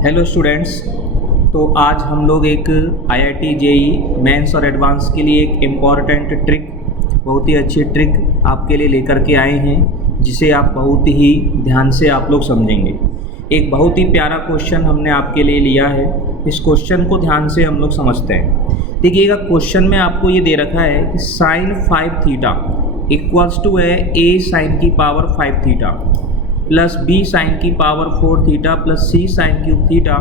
Hello students. तो आज हम लोग एक IIT JEE मेंस और एडवांस के लिए एक इम्पॉर्टेंट ट्रिक, बहुत ही अच्छी ट्रिक आपके लिए लेकर के आए हैं, जिसे आप बहुत ही ध्यान से आप लोग समझेंगे। एक बहुत ही प्यारा क्वेश्चन हमने आपके लिए लिया है। इस क्वेश्चन को ध्यान से हम लोग समझते हैं। देखिएगा, क्वेश्चन में आपको ये दे रखा है कि साइन 5 थीटा इक्वल्स टू है a साइन की power 5 theta plus b sine की power 4 theta plus c sine cube theta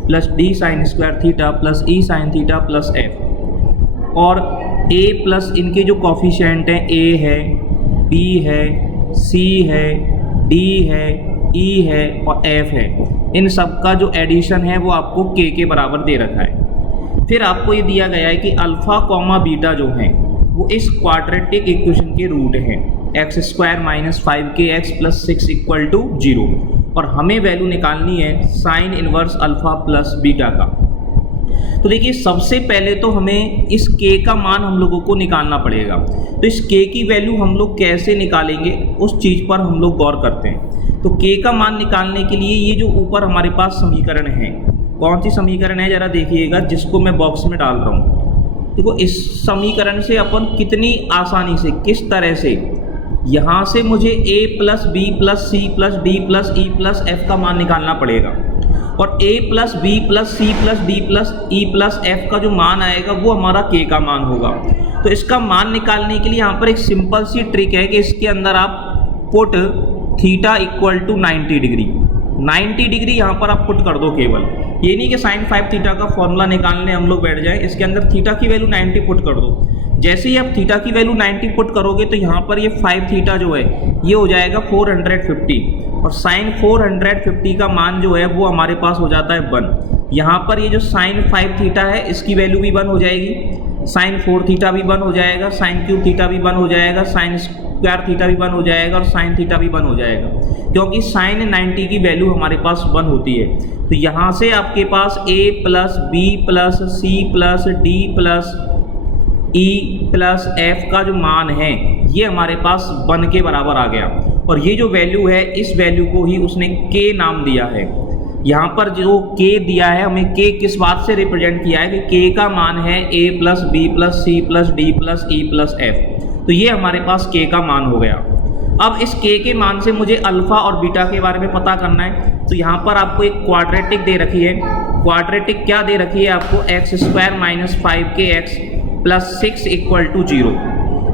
plus d sine square theta plus e sine theta plus f। और a प्लस इनके जो coefficient हैं a है, b है, c है, d है, e है और f है, इन सब का जो एडिशन है वो आपको k के बराबर दे रखा है। फिर आपको ये दिया गया है कि अल्फ़ा कॉमा बीटा जो हैं वो इस क्वाड्रेटिक इक्वेशन के रूट हैं, x square minus 5kx plus 6 equal to 0। और हमें वैल्यू निकालनी है sine inverse alpha plus beta का। तो देखिए, सबसे पहले तो हमें इस k का मान हम लोगों को निकालना पड़ेगा। तो इस k की वैल्यू हम लोग कैसे निकालेंगे उस चीज़ पर हम लोग गौर करते हैं। तो k का मान निकालने के लिए ये जो ऊपर हमारे पास समीकरण है, कौन सी समीकरण है ज़रा देखिएगा, जिसको मैं बॉक्स में डाल रहा हूँ। देखो, इस समीकरण से अपन कितनी आसानी से, किस तरह से, यहाँ से मुझे a plus b plus c plus d plus e plus f का मान निकालना पड़ेगा। और a plus b plus c plus d plus e plus f का जो मान आएगा वो हमारा k का मान होगा। तो इसका मान निकालने के लिए यहाँ पर एक सिंपल सी ट्रिक है कि इसके अंदर आप put theta equal to 90 degree, 90 degree यहाँ पर आप पुट कर दो। केवल ये नहीं कि साइन 5 थीटा का फॉर्मूला निकालने हम लोग बैठ जाएं, इसके अंदर थीटा की वैल्यू 90 पुट कर दो। जैसे ही आप थीटा की वैल्यू 90 पुट करोगे तो यहाँ पर ये 5 थीटा जो है ये हो जाएगा 450, और साइन 450 का मान जो है वो हमारे पास हो जाता है 1। यहाँ पर ये जो साइन 5 थीटा है इसकी वैल्यू भी 1 हो जाएगी, साइन 4 थीटा भी 1 हो जाएगा, साइन क्यूब थीटा भी 1 हो जाएगा, साइन स्क्वायर थीटा भी 1 हो जाएगा और साइन थीटा भी 1 हो जाएगा, क्योंकि साइन 90 की वैल्यू हमारे पास 1 होती है। तो यहाँ से आपके पास a plus b plus c plus d plus e plus f का जो मान है ये हमारे पास 1 के बराबर आ गया। और ये जो वैल्यू है, इस वैल्यू को ही उसने k नाम दिया है। यहाँ पर जो k दिया है, हमें k किस बात से रिप्रेजेंट किया है कि k का मान है a plus b plus c plus d plus e plus f. तो ये हमारे पास k का मान हो गया। अब इस k के मान से मुझे अल्फ़ा और बीटा के बारे में पता करना है। तो यहाँ पर आपको एक क्वाड्रेटिक दे रखी है। क्वाड्रेटिक क्या दे रखी है आपको? X square minus 5kx plus 6 equal to 0।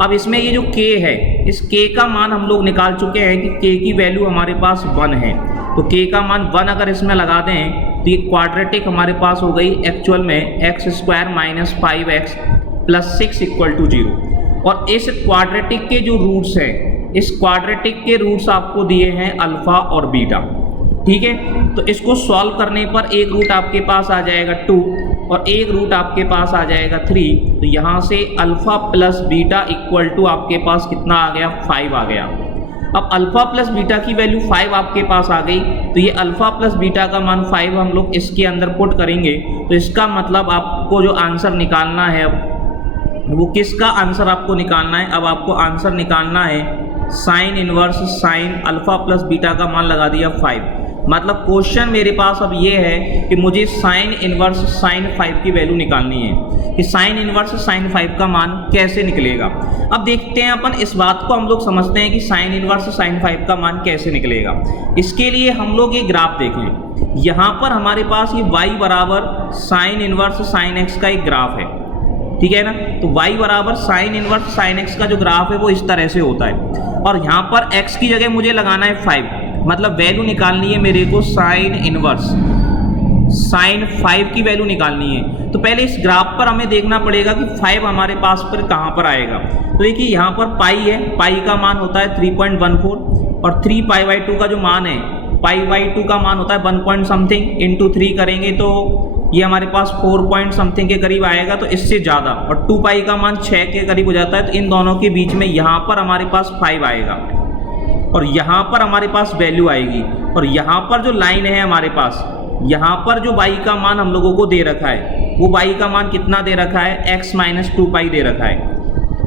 अब इसमें ये जो k है, इस k का मान हम लोग निकाल चुके हैं कि k की वैल्यू हमारे पास 1 है। तो k का मान 1 अगर इसमें लगा दें तो ये क्वाड्रेटिक हमारे पास हो गई एक्चुअल में x square minus 5x plus 6 equal to 0। और इस क्वाड्रेटिक के जो रूट्स हैं, इस क्वाड्रेटिक के रूट्स आपको दिए हैं अल्फ़ा और बीटा। ठीक है, तो इसको सॉल्व करने पर एक रूट आपके पास आ जाएगा 2 और एक रूट आपके पास आ जाएगा 3। तो यहाँ से alpha plus beta equal to आपके पास कितना आ गया? 5 आ गया। अब अल्फ़ा प्लस बीटा की वैल्यू 5 आपके पास आ गई, तो ये अल्फ़ा प्लस बीटा का मान 5 हम लोग इसके अंदर पुट करेंगे। तो इसका मतलब आपको जो आंसर निकालना है, अब वो किसका आंसर आपको निकालना है? अब आपको आंसर निकालना है sine inverse sine alpha plus beta का मान लगा दिया 5। मतलब क्वेश्चन मेरे पास अब ये है कि मुझे साइन इनवर्स साइन 5 की वैल्यू निकालनी है कि साइन इनवर्स साइन 5 का मान कैसे निकलेगा। अब देखते हैं अपन, इस बात को हम लोग समझते हैं कि साइन इनवर्स साइन 5 का मान कैसे निकलेगा। इसके लिए हम लोग ये ग्राफ देखें। यहाँ पर हमारे पास ये y बराबर साइन इनवर्स साइन x का एक ग्राफ है, ठीक है ना। तो y बराबर साइन इनवर्स साइन x का जो ग्राफ है वो इस तरह से होता है। और यहाँ पर x की जगह मुझे लगाना है 5, मतलब वैल्यू निकालनी है मेरे को साइन इनवर्स साइन 5 की वैल्यू निकालनी है। तो पहले इस ग्राफ पर हमें देखना पड़ेगा कि 5 हमारे पास पर कहाँ पर आएगा। तो देखिए, यहाँ पर पाई है, पाई का मान होता है 3.14 और 3 पाई बाई 2 का जो मान है, पाई बाई 2 का मान होता है 1 पॉइंट समथिंग, इंटू 3 करेंगे तो ये हमारे पास 4 पॉइंट समथिंग के करीब आएगा। तो इससे ज़्यादा, और 2 पाई का मान 6 के करीब हो जाता है। तो इन दोनों के बीच में यहाँ पर हमारे पास 5 आएगा और यहाँ पर हमारे पास वैल्यू आएगी। और यहाँ पर जो लाइन है हमारे पास, यहाँ पर जो y का मान हम लोगों को दे रखा है, वो y का मान कितना दे रखा है? x माइनस 2 पाई दे रखा है।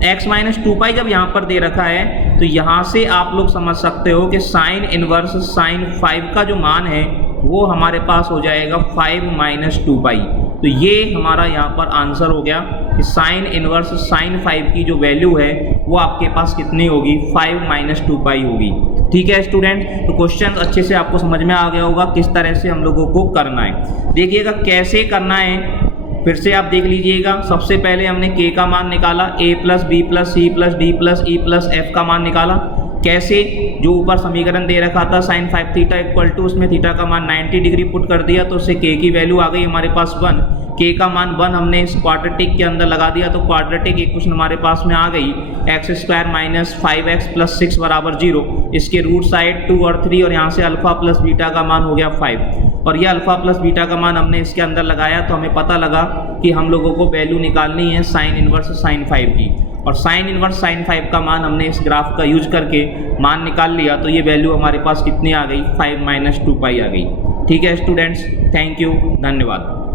x माइनस 2 पाई जब यहाँ पर दे रखा है तो यहाँ से आप लोग समझ सकते हो कि साइन इनवर्स साइन 5 का जो मान है वो हमारे पास हो जाएगा 5 माइनस 2 पाई। तो ये हमारा यहाँ पर आंसर हो गया कि साइन इनवर्स साइन 5 की जो वैल्यू है वो आपके पास कितनी होगी, 5 माइनस 2 पाई होगी। ठीक है स्टूडेंट, तो क्वेश्चन अच्छे से आपको समझ में आ गया होगा किस तरह से हम लोगों को करना है। देखिएगा कैसे करना है, फिर से आप देख लीजिएगा। सबसे पहले हमने k का मान निकाला, a plus b plus c plus d plus e plus f का मान निकाला। कैसे, जो ऊपर समीकरण दे रखा था साइन 5 थीटा इक्वल टू, उसमें थीटा का मान 90 डिग्री पुट कर दिया तो उससे k की वैल्यू आ गई हमारे पास 1। k का मान 1 हमने इस क्वाड्रेटिक के अंदर लगा दिया तो क्वाड्रेटिक इक्वेशन हमारे पास में आ गई x square minus 5x plus 6 बराबर 0। इसके रूट साइड 2 और 3 और यहाँ से अल्फा प्लस बीटा का मान हो गया 5 और ये अल्फा प्लस बीटा का मान हमने इसके अंदर लगाया तो हमें पता लगा कि हम लोगों को वैल्यू निकालनी है साइन इनवर्स साइन 5 की। और साइन इनवर्स साइन 5 का मान हमने इस ग्राफ का यूज करके मान निकाल लिया तो ये वैल्यू हमारे पास कितनी आ गई, 5 माइनस 2 पाई आ गई। ठीक है स्टूडेंट्स, थैंक यू, धन्यवाद।